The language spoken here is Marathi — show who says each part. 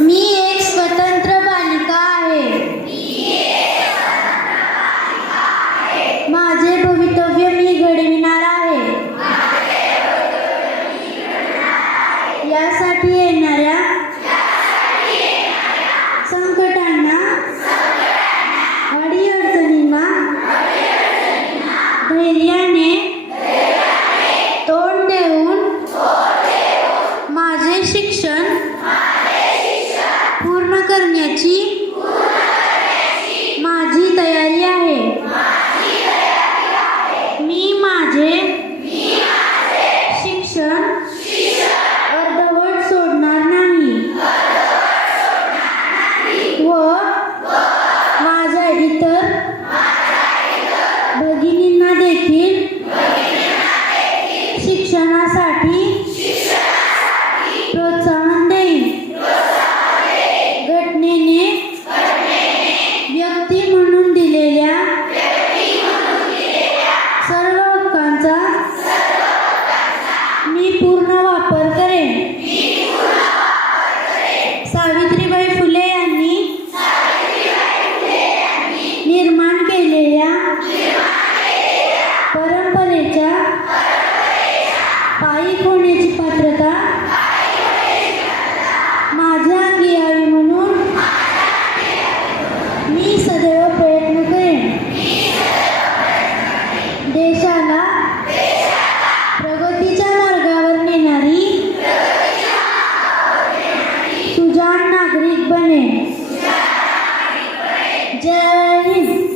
Speaker 1: मी एक स्वतंत्र बालिका आहे. माझे भवितव्य मी घडविणार आहे. यासाठी येणाऱ्या संकटांना अडीअडचणींना धैर्याने तोंड देऊन माझे शिक्षण करण्याची माझी तयारी आहे. मी माझे शिक्षण अर्धवट सोडणार नाही व माझ्या इतर भगिनींना देखील शिक्षणासाठी सर्वांचा मी पूर्ण वापर करेन. सावित्रीबाई फुले यांनी निर्माण केलेल्या परंपरेच्या पायी होण्याची पात्रता माझ्या अंगी यावी म्हणून मी सदैव प्रयत्न करेन. देशाला नागरिक बने जय हिंद